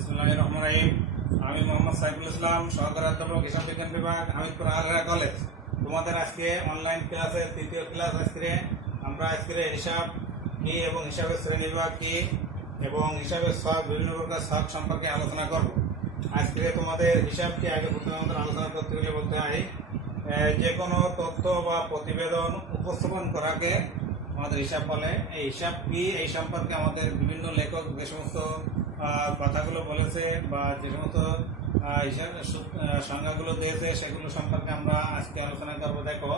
বিসমুল্লাহ আমি মোহাম্মদ সাইফুল ইসলাম, সহকারী অধ্যাপক হিসাব বিজ্ঞান বিভাগ, হামিদপুর আলরা কলেজ। তোমাদের আজকে অনলাইন ক্লাসের তৃতীয় ক্লাস আজকে আমরা আজকে হিসাব কি এবং হিসাবের শ্রেণি বিভাগ কি এবং হিসাবের শখ বিভিন্ন প্রকার শখ সম্পর্কে আলোচনা করব। আজকে তোমাদের হিসাবটি আগে প্রথমে আমাদের আলোচনা করতে গেলে বলতে হয় যে কোনো তথ্য বা প্রতিবেদন উপস্থাপন করাকে আমাদের হিসাব বলে। এই হিসাব কি, এই সম্পর্কে আমাদের বিভিন্ন লেখক যে সমস্ত কথাগুলো বলেছে বা যে সমস্ত সংজ্ঞাগুলো দিয়েছে, সেগুলো সম্পর্কে আমরা আজকে আলোচনা করব। দেখো,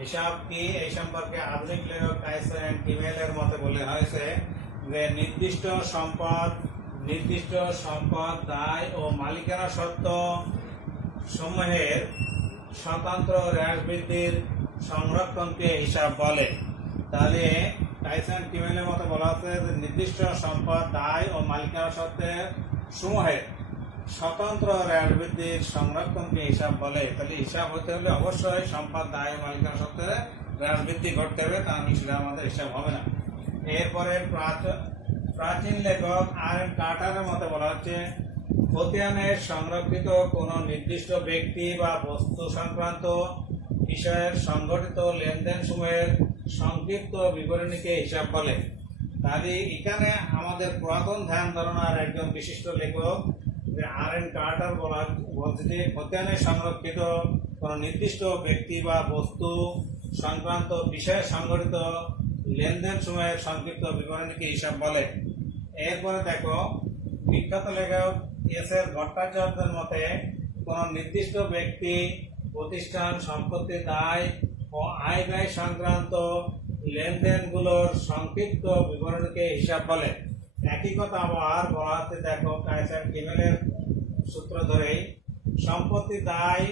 হিসাব কি? এই সম্পর্কে আধুনিক লেখক টাইসন টিমেলের মতে বলে হয়েছে যে নির্দিষ্ট সম্পদ নির্দিষ্ট সম্পদ দায় ও মালিকানা সত্ত্ব সমূহের স্বতন্ত্র হ্রাস বৃদ্ধির সংরক্ষণকে হিসাব বলে। তাহলে টাইসন টিমেলের মতো বলা হচ্ছে যে নির্দিষ্ট সম্পদ, দায় ও মালিকানা সত্ত্বের সমূহের স্বতন্ত্র হ্রাস বৃদ্ধির সংরক্ষণকে হিসাব বলে। তাহলে হিসাব হতে হলে অবশ্যই সম্পদ, দায় ও মালিকানা সত্ত্বের হ্রাস বৃদ্ধি ঘটতে হবে, তা সেটা আমাদের হিসাব হবে না। এরপরে প্রাচ- প্রাচীন লেখক আর এন কার্টারের মতে বলা হচ্ছে খতিয়ানের সংরক্ষিত কোনো নির্দিষ্ট ব্যক্তি বা বস্তু সংক্রান্ত বিষয়ের সংগঠিত লেনদেন সময়ের সংক্ষিপ্ত বিবরণীকে হিসাব বলে। তাহলে এখানে আমাদের পুরাতন ধ্যান ধারণার একজন বিশিষ্ট লেখক, যে আর এন কার্টার বলা বলছে যে খতিয়ানে সংরক্ষিত কোনো নির্দিষ্ট ব্যক্তি বা বস্তু সংক্রান্ত বিষয়ে সংগঠিত লেনদেন সময়ের সংক্ষিপ্ত বিবরণীকে হিসাব বলে। এরপরে দেখো, বিখ্যাত লেখক এস এর ভট্টাচার্যের মতে, কোনো নির্দিষ্ট ব্যক্তি, প্রতিষ্ঠান সম্পত্তি দায় ও আয় ব্যয় সংক্রান্ত লেনদেনগুলোর সংক্ষিপ্ত বিবরণীকে হিসাব বলে। একই কথা আবার বলা হচ্ছে দেখো কাইসার কিমেলের সূত্র ধরেই সম্পত্তি দায়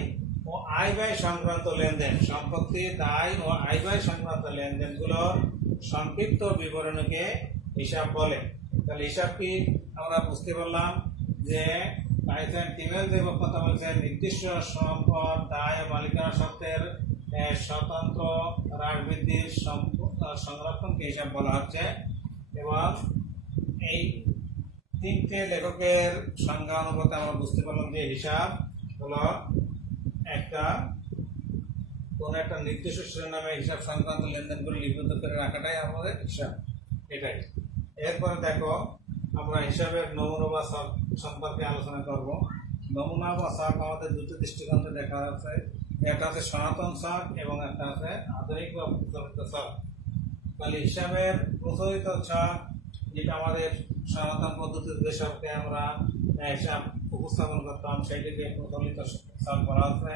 ও আয় ব্যয় সংক্রান্ত লেনদেন। সম্পত্তি দায় ও আয় ব্যয় সংক্রান্ত লেনদেনগুলোর সংক্ষিপ্ত বিবরণীকে হিসাব বলে। তাহলে হিসাব কি? আমরা বুঝতে পারলাম যে টাইসন টিমেল যে কথা বলছেন, নির্দিষ্ট সম্পদ দায় ও মালিকানা সত্ত্বের আহ, স্বতন্ত্র আহ, সংরক্ষণকে হিসাব বলা হচ্ছে। এবং এই তিনটে লেখকের সংজ্ঞা অনুপাতে আমরা বুঝতে পারলাম যে হিসাব হলো একটা কোন একটা নির্দিষ্ট শিরোনামে হিসাব সংক্রান্ত লেনদেনগুলো লিপিবদ্ধ করে রাখাটাই আমাদের হিসাব। এটাই। এরপরে দেখো আমরা হিসাবের নমুনা বা সম্পর্কে আলোচনা করব। নমুনা বা শখ আমাদের দুটো দৃষ্টিকোণে দেখা আছে। একটা আছে সনাতন শখ এবং একটা আছে আধুনিক বা প্রচলিত শখ তাহলে হিসাবের প্রচলিত ছক যেটা আমাদের সনাতন পদ্ধতিতে যেসবকে আমরা হিসাব উপস্থাপন করতাম, সেইটিকে প্রচলিত ছক বলা হচ্ছে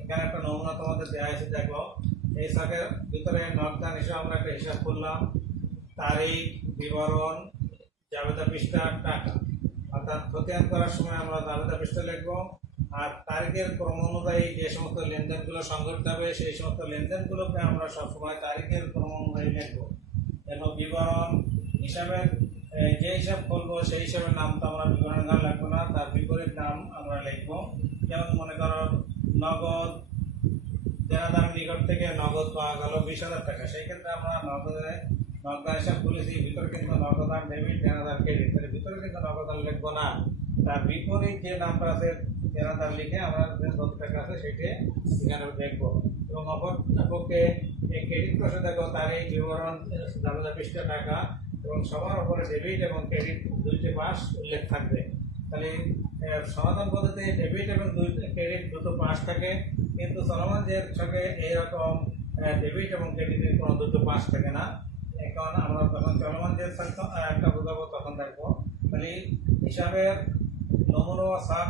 এখানে একটা নমুনা তোমাদের দেওয়া হয়েছে দেখো। এই ছকের ভিতরে নকদান হিসাবে আমরা একটা হিসাব করলাম। তারিখ, বিবরণ, জাবেদা পৃষ্ঠা, টাকা। অর্থাৎ খতিয়ান করার সময় আমরা জাবেদা পৃষ্ঠা লিখব। আর তারিখের ক্রম অনুযায়ী যে সমস্ত লেনদেনগুলো সংগঠিত হবে সেই সমস্ত লেনদেনগুলোকে আমরা সবসময় তারিখের ক্রম অনুযায়ী লিখব এবং বিবরণ হিসাবের এ, যে হিসাব করব সেই হিসাবে নাম তো আমরা বিবরণের নাম লিখব না তার বিপরীত নাম আমরা লিখব। যেমন মনে করো নগদ দেনাদার নিকট থেকে নগদ পাওয়া গেল বিশ হাজার টাকা। সেই ক্ষেত্রে আমরা নগদে নগদ হিসাব খুলেছি ভিতরে কিন্তু নগদ আর ডেবিট দেনাদার ক্রেডিট ভিতরে কিন্তু নগদ আর লিখব না। তার বিপরীত যে নামটা আছে দেনাদার লিখে আমরা যে কত টাকা আছে সেটি এখানে দেখব এবং অপর পক্ষে এই ক্রেডিট পাশে দেখো তার এই বিবরণ দাদা পৃষ্ঠা টাকা এবং সবার উপরে ডেবিট এবং ক্রেডিট দুইটি পাস উল্লেখ থাকবে। তাহলে সমাধান পদ্ধতি ডেবিট এবং দুই ক্রেডিট দুটো পাস থাকে, কিন্তু চলমান যে ছকে এইরকম ডেবিট এবং ক্রেডিটের কোনো দুটো পাস থাকে না। এখন আমরা তখন চলমান যে একটা বোঝাবো তখন দেখব। তাহলে, হিসাবের নমুনা সাব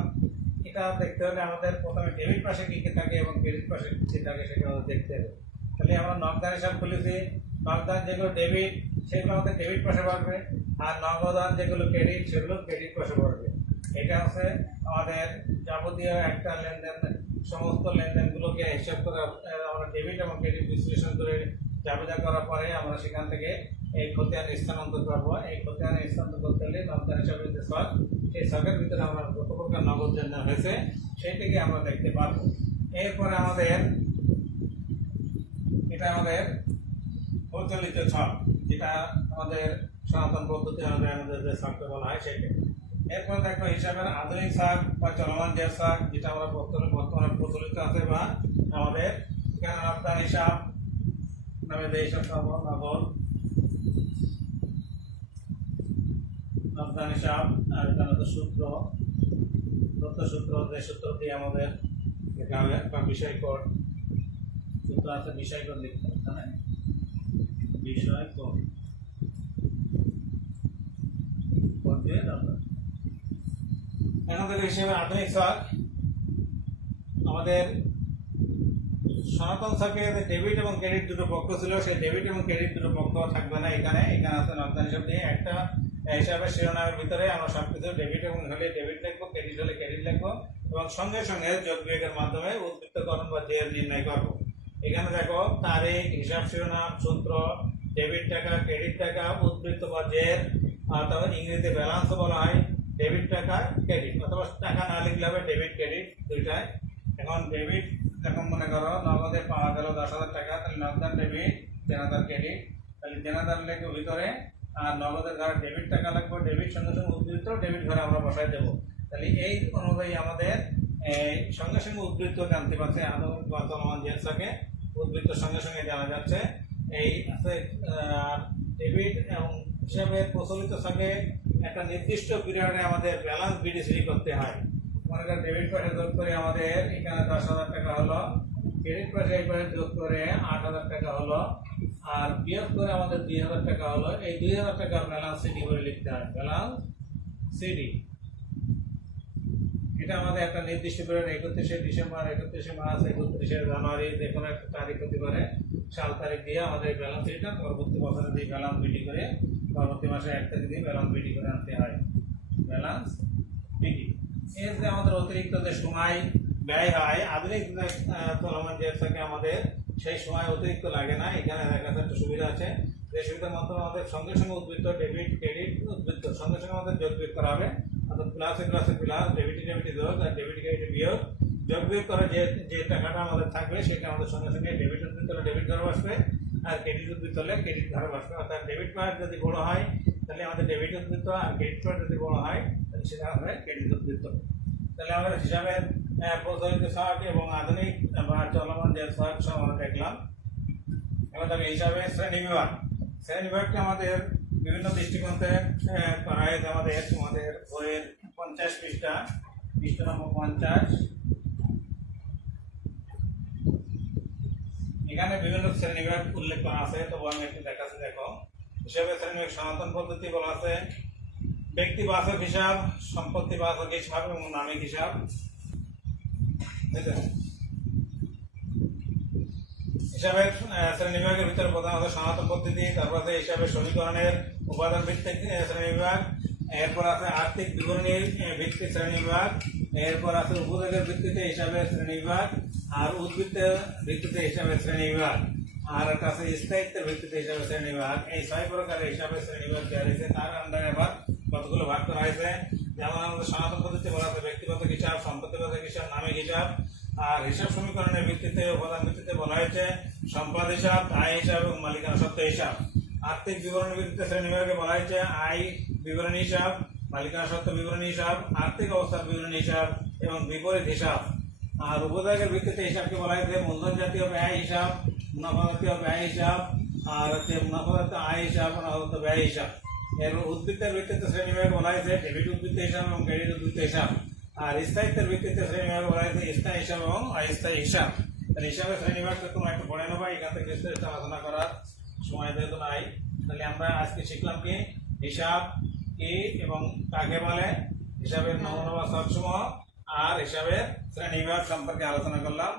এটা দেখতে হলে আমাদের প্রথমে ডেবিট পাশে কী কী থাকে এবং ক্রেডিট পাশে কী থাকে সেটা দেখতে হবে। তাহলে আমরা নগদান হিসাব খুলেছি নগদান যেগুলো ডেবিট সেগুলো আমাদের ডেবিট পাশে পড়বে আর নগদান যেগুলো ক্রেডিট সেগুলো ক্রেডিট পাশে পড়বে। এটা হচ্ছে আমাদের যাবতীয় একটা লেনদেন, সমস্ত লেনদেনগুলোকে হিসাব করে আমরা ডেবিট এবং ক্রেডিট বিশ্লেষণ করে জাবেদা করার পরে আমরা সেখান থেকে এই খতিয়ান স্থানান্তর করব। এই খতিয়ান স্থানান্তর করতে হলে নগদান হিসাবে যে শখ সেই শখের ভিতরে আমরা কত প্রকার নগদ লেনদেন হয়েছে, সেইটিকে আমরা দেখতে পারব। এরপরে আমাদের, এটা আমাদের প্রচলিত ছক, যেটা আমাদের সনাতন পদ্ধতি অনুযায়ী আমাদের যে ছকটা বলা হয় সেটা এরপর দেখো হিসাবের আধুনিক শাক বা চলমান যে শাক যেটা আমরা বর্তমানে বর্তমানে প্রচলিত আছে বা আমাদের এখানে রপ্তানি হিসাব নামে যে হিসাব নগদ রপ্তানি হিসাব আর এখানে তো সূত্র সূত্র যে সূত্র দিয়ে আমাদের হবে বা বিষয় কোড সূত্র আছে বিষয় কোড লিখতে এখানে বিষয় কোড কোড দিয়ে তারপর এখন থেকে হিসেবে আধুনিক শাক আমাদের সনাতন শাকে ডেবিট এবং ক্রেডিট দুটো পক্ষ ছিল, সেই ডেবিট এবং ক্রেডিট দুটো পক্ষ থাকবে না এখানে। এখানে আছে রপ্তানি হিসাব দিয়ে একটা হিসাবে শিরোনামের ভিতরে আমরা সব কিছু ডেবিট এবং হলে ডেবিট লিখব ক্রেডিট হলে ক্রেডিট লিখব এবং সঙ্গে সঙ্গে যোগ বিয়োগের মাধ্যমে উদ্বৃত্তকরণ বা জের নির্ণয় করব। এখানে দেখো তারিখ, হিসাব শিরোনাম, সূত্র ডেবিট টাকা ক্রেডিট টাকা, উদ্বৃত্ত বা জের তারপর ইংরেজিতে ব্যালেন্স বলা হয় ডেবিট টাকা ক্রেডিট অথবা টাকা না লিখলে হবে ডেবিট ক্রেডিট দুইটাই। এখন ডেবিট এখন মনে করো নগদে পাওয়া গেল দশ হাজার টাকা, তাহলে নগদান ডেবিট হাজার ক্রেডিট তাহলে তিন হাজার লিখব ভিতরে আর নগদের ঘরে ডেবিট টাকা লাগবে ডেবিট সঙ্গে সঙ্গে উদ্বৃত্ত ডেবিট ঘরে আমরা বসাই দেবো। তাহলে এই অনুযায়ী আমাদের সঙ্গে সঙ্গে উদ্বৃত্ত জানতে পারছে, আদৌ বা চলমান জেন্সাকে উদ্বৃত্ত সঙ্গে সঙ্গে জানা যাচ্ছে। এই ডেবিট এবং হিসাবে প্রচলিত থাকে একটা নির্দিষ্ট পিরিয়ডে আমাদের ব্যালেন্স বিডিসি করতে হয়। মনে করেন ডেবিট কার্ডে যোগ করে আমাদের এখানে দশ হাজার টাকা হলো ক্রেডিট কার্ডে যোগ করে আট হাজার টাকা হলো আর বিয়োগ করে আমাদের দুই হাজার টাকা হলো, এই দুই হাজার টাকা ব্যালান্স সিডি করে লিখতে হয়। ব্যালেন্স সিডি এটা আমাদের একটা নির্দিষ্ট পিরিয়ড একত্রিশে ডিসেম্বর, একত্রিশে মার্চ, একত্রিশে জানুয়ারি, যে কোনো একটা তারিখ হতে পারে। সাল তারিখ দিয়ে আমাদের ব্যালান্স এটা পরবর্তী বছরে দিয়ে ব্যালেন্স বিডি করে, পরবর্তী মাসে এক তারিখ দিয়ে ব্যালেন্স বিডি করে আনতে হয়। ব্যালান্স বিডি এর যে আমাদের অতিরিক্ত যে সময় ব্যয় হয়, আধুনিক চলমান যে আমাদের সেই সময় অতিরিক্ত লাগে না এখানে দেখা যাচ্ছে একটা সুবিধা আছে। যে সুবিধার মাধ্যমে আমাদের সঙ্গে সঙ্গে উদ্বৃত্ত ডেবিট ক্রেডিট উদ্বৃত্ত সঙ্গে সঙ্গে আমাদের যোগ বিয়োগ করা হবে। অর্থাৎ প্লাসে প্লাসে প্লাস ডেবিট ডেবিট যোগ আর ডেবিট ক্রেডিট বিয়োগ। যোগ বিয়োগ করে যে যে টাকাটা আমাদের থাকবে সেটা আমাদের সঙ্গে সঙ্গে ডেবিট উদ্বৃত্ত হলে ডেবিট ধরে বসবে আর ক্রেডিট উদ্বৃত্ত হলে ক্রেডিট ধরে বসবে অর্থাৎ ডেবিট কার্ড যদি বড় হয় তাহলে আমাদের ডেবিট উদ্বৃত্ত আর ক্রেডিট কার্ড যদি বড় হয় তাহলে সেটা হবে ক্রেডিট উদ্বৃত্ত। তাহলে আমাদের হিসাবের আহ, প্রচলিত সহায়ক এবং আধুনিক বা চলমান যে সব আমরা দেখলাম তবে হিসাবে শ্রেণি বিভাগ শ্রেণি বিভাগটা আমাদের বিভিন্ন দৃষ্টিকোণ থেকে করা হয়েছে আমাদের আমাদের বইয়ের পঞ্চাশ পৃষ্ঠা পৃষ্ঠা নম্বর পঞ্চাশ। এখানে বিভিন্ন শ্রেণি বিভাগ উল্লেখ করা আছে তবু আমি একটু দেখাচ্ছি, দেখো। হিসাবে শ্রেণি বিভাগ সনাতন পদ্ধতি বলা আছে। ব্যক্তি বাচক হিসাব, সম্পত্তি বাসক হিসাব এবং নামিক হিসাব? হিসাবের আহ, শ্রেণি বিভাগের ভিতরে প্রধানত সনাতন পদ্ধতি তারপর হিসাবের সমীকরণের উপাদান ভিত্তিক আহ, শ্রেণি বিভাগ এরপর আছে আর্থিক বিবরণীর ভিত্তিক শ্রেণি বিভাগ এরপর আছে উপযোগের ভিত্তিতে হিসাবের শ্রেণি বিভাগ আর উদ্বৃত্তের ভিত্তিতে হিসাবের শ্রেণি বিভাগ আর আছে স্থায়িত্বের ভিত্তিতে হিসাবে শ্রেণি বিভাগ। এই ছয় প্রকারের হিসাবে শ্রেণি বিভাগ দেওয়া হয়েছে। তার আন্ডারে আবার কতগুলো ভাগ করা হয়েছে? যেমন আমাদের সনাতন পদ্ধতি বলা আছে ব্যক্তিগত হিসাব সম্পত্তিগত হিসাব নামিক হিসাব আর হিসাব সমীকরণের ভিত্তিতে উপাদান ভিত্তিতে বলা হয়েছে, সম্পদ হিসাব, আয় হিসাব এবং মালিকানা সত্ত্ব হিসাব। আর্থিক বিবরণের ভিত্তিতে শ্রেণি বিভাগে বলা হয়েছে, আয়, বিবরণী হিসাব, মালিকানা সত্ত্ব বিবরণী হিসাব, আর্থিক অবস্থার বিবরণী হিসাব এবং বিপরীত হিসাব। আর উপদায়কের ভিত্তিতে হিসাবকে বলা হয়েছে, মূলধন জাতীয় ব্যয় হিসাব, মুনাফা জাতীয় ব্যয় হিসাব, আর হচ্ছে মুনাফা জাতীয় আয় হিসাব মুনাফা ব্যয় হিসাব। এর উদ্বৃত্তের ভিত্তিতে শ্রেণীভাবে বলা হয়েছে, ডেবিট উদ্বৃত্ত হিসাব এবং ক্রেডিট উদ্বৃত্ত হিসাব। আর স্থায়িত্বের ভিত্তিতে শ্রেণীভাবে বলা হয়েছে স্থায়ী হিসাব এবং অস্থায়ী হিসাব। তাহলে হিসাবে শ্রেণীভাগটা তোমরা একটু পড়ে নেবা, এখান থেকে বিস্তারিত আলোচনা করার সময় যেহেতু নাই। তাহলে আমরা আজকে শিখলাম কি? হিসাব, কি এবং কাকে বলে? হিসাবের নমুনা বা সবসময় আর হিসাবের শ্রেণীবিভাগ সম্পর্কে আলোচনা করলাম।